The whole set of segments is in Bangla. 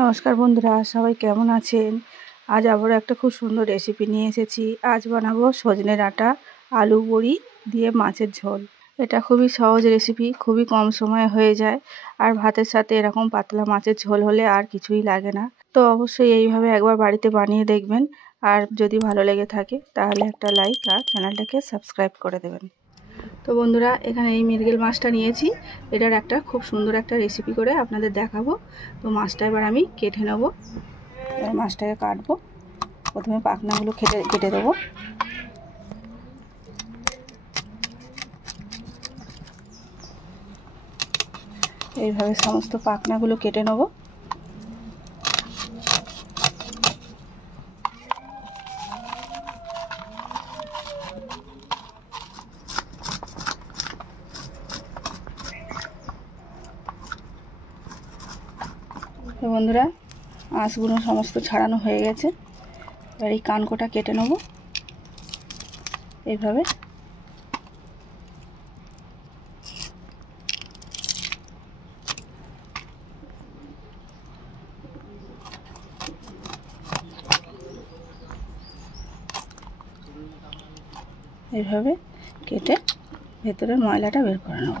নমস্কার বন্ধুরা, সবাই কেমন আছেন? আজ আবারও একটা খুব সুন্দর রেসিপি নিয়ে এসেছি। আজ বানাবো সজনে ডাঁটা আলু বড়ি দিয়ে মাছের ঝোল। এটা খুবই সহজ রেসিপি, খুবই কম সময়ে হয়ে যায়। আর ভাতের সাথে এরকম পাতলা মাছের ঝোল হলে আর কিছুই লাগে না। তো অবশ্যই এইভাবে একবার বাড়িতে বানিয়ে দেখবেন। আর যদি ভালো লেগে থাকে তাহলে একটা লাইক আর চ্যানেলটাকে সাবস্ক্রাইব করে দেবেন। তো বন্ধুরা, এখানে এই মৃগেল মাছটা নিয়েছি। এটার একটা খুব সুন্দর একটা রেসিপি করে আপনাদের দেখাবো। তো মাছটা এবার আমি কেটে নেব। এবার মাছটাকে কাটবো। প্রথমে পাখনাগুলো কেটে দেবো। এইভাবে সমস্ত পাখনাগুলো কেটে নেব। তো বন্ধুরা, আঁশগুলো সমস্ত ছাড়ানো হয়ে গেছে। এবার এই কানকোটা কেটে নেব এইভাবে। এইভাবে কেটে ভেতরের ময়লাটা বের করে নেব।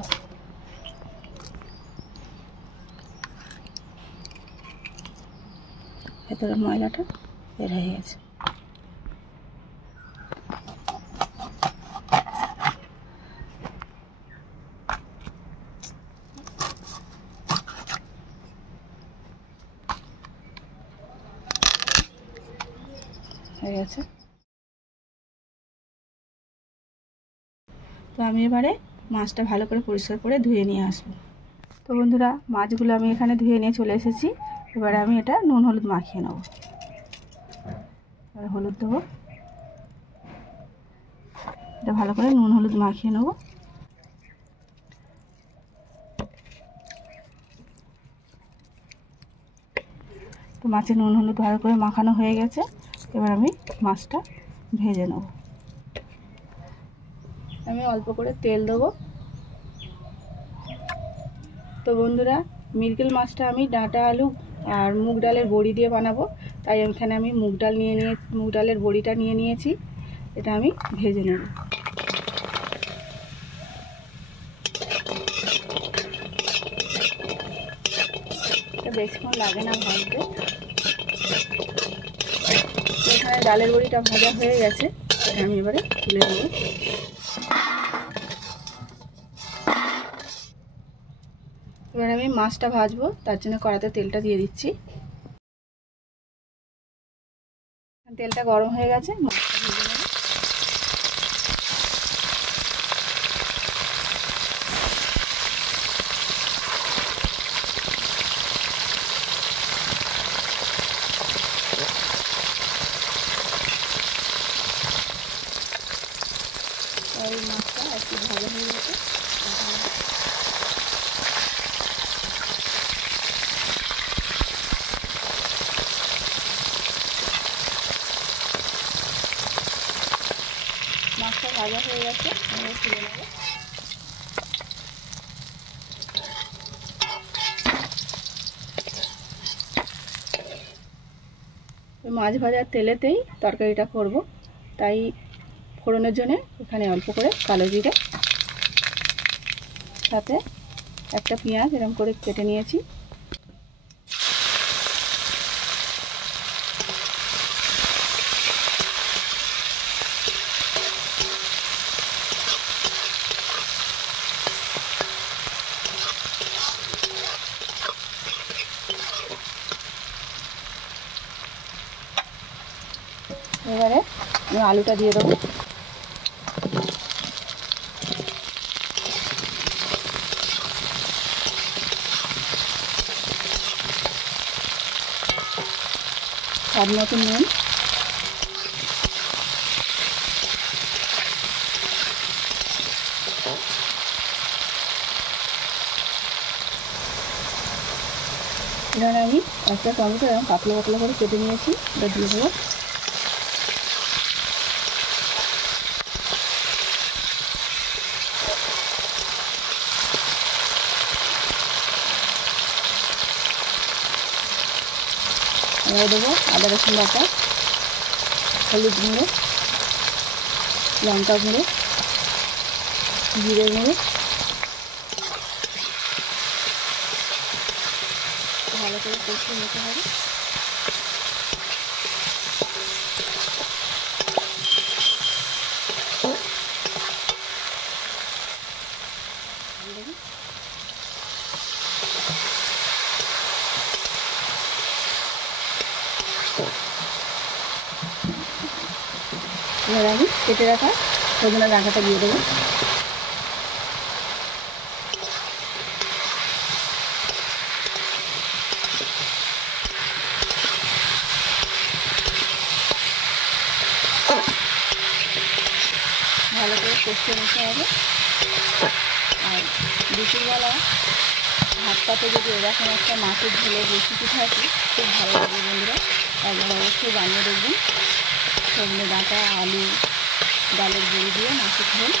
ভেতরের ময়লাটা বের হয়ে গেছে। হয়ে গেছে। তো আমি এবারে মাছটা ভালো করে পরিষ্কার করে ধুয়ে নিয়ে আসবো। তো বন্ধুরা, মাছগুলো আমি এখানে ধুয়ে নিয়ে চলে এসেছি। এবারে আমি এটা নুন হলুদ মাখিয়ে নেব। এবারে হলুদ দেবো। এটা ভালো করে নুন হলুদ মাখিয়ে নেব। তো মাছে নুন হলুদ ভালো করে মাখানো হয়ে গেছে। এবার আমি মাছটা ভেজে নেব। আমি অল্প করে তেল দেবো। তো বন্ধুরা, মৃগেল মাছটা আমি ডাঁটা আলু আর মুগ ডালের বড়ি দিয়ে বানাবো। তাই এখানে আমি মুগ ডালের বড়িটা নিয়ে নিয়েছি। এটা আমি ভেজে নেব। এটা বেশিক্ষণ লাগে না ভাজতে। এখানে ডালের বড়িটা ভাজা হয়ে গেছে। এটা আমি এবারে তুলে নেব। এবার আমি মাছটা ভাজবো, তার জন্য কড়াতে তেলটা দিয়ে দিচ্ছি। তেলটা গরম হয়ে গেছে, মাছটা ভেজে নেব। এই মাছটা একটু ভালো হয়ে গেছে। মাছটা ভাজা হয়ে গেছে, আমি তুলে নেব। মাছ ভাজার তেলেতেই তরকারিটা করব, তাই ফোড়নের জন্য এখানে অল্প করে কালো জিরে, সাথে একটা পেঁয়াজ এরকম করে কেটে নিয়েছি। এবারে আমি আলুটা দিয়ে দেবো। স্বাদ মতো নুন, এখানে আমি একটা টমেটো এরকম পাতলা পাতলা করে কেটে নিয়েছি, এটা দিয়ে দেবো। এবার দেবো আদা রসুন বাটা, হলুদ গুঁড়ো, লঙ্কা গুঁড়ো, জিরে গুঁড়ো, ভালো করে কষিয়ে নিতে হবে। এবার আমি কেটে রাখা সজনে ডাঁটাটা দিয়ে দেবো। ভালো করে কষিয়ে নিতে হবে। আর দুপুরবেলা ভাত পাতে যদি এরকম একটা মাছের ঝোলের রেসিপি থাকে খুব ভালো লাগে বন্ধুরা, একবার অবশ্যই বানিয়ে দেখবেন। সজনে ডাঁটা, আলু, ডালের বড়ি দিয়ে মাছের ঝোল।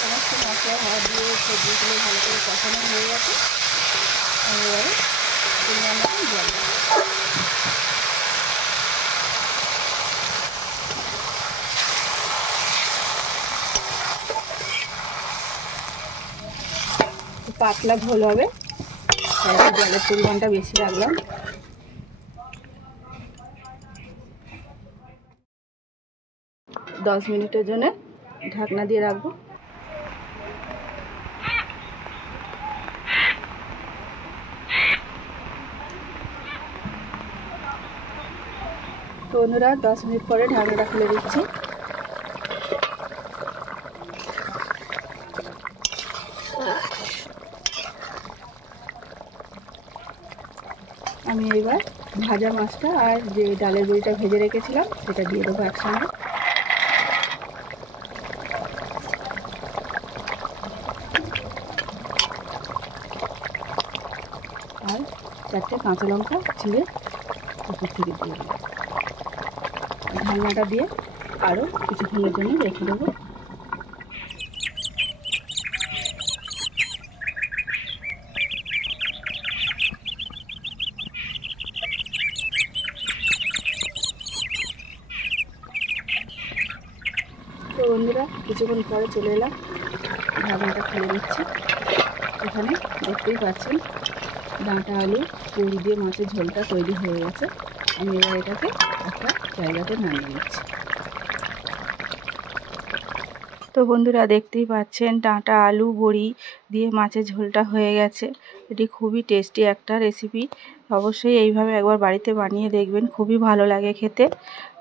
সমস্ত মশলা হাত দিয়ে সবজিগুলো ভালো করে কষানো হয়ে গেছে। এবারে পরিমাণ মতন জল দেবো। পাতলা ঝোল হবে, তাই জলের পরিমাণটা বেশি রাখলাম। 10 মিনিটের জন্য ঢাকনা দিয়ে রাখবো। তো বন্ধুরা 10 মিনিট পরে ঢাকনাটা খুলে দিচ্ছি। আমি এবার ভাজা মাছটা আর যে ডালের বড়িটা ভেজে রেখেছিলাম সেটা দিয়ে দেবো একসঙ্গে। আর 4টে কাঁচা লঙ্কা চিড়ে উপর থেকে দিয়ে দেবো। ঢাকনাটা দিয়ে আরও কিছুক্ষণের জন্য রেখে দেবো। তো বন্ধুরা কিছুক্ষণ পরে চলে এলাম, ঢাকনাটা খুলে দিচ্ছি। এখানে দেখতেই পাচ্ছেন ডাঁটা আলু বড়ি দিয়ে মাছের ঝোলটা তৈরি হয়ে গেছে। আমি এবার এটাকে একটা জায়গাতে নামিয়ে নিচ্ছি। তো বন্ধুরা দেখতেই পাচ্ছেন ডাঁটা আলু বড়ি দিয়ে মাছের ঝোলটা হয়ে গেছে। এটি খুবই টেস্টি একটা রেসিপি, অবশ্যই এইভাবে একবার বাড়িতে বানিয়ে দেখবেন, খুবই ভালো লাগে খেতে।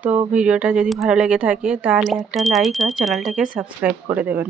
তো ভিডিওটা যদি ভালো লেগে থাকে তাহলে একটা লাইক আর চ্যানেলটাকে সাবস্ক্রাইব করে দেবেন।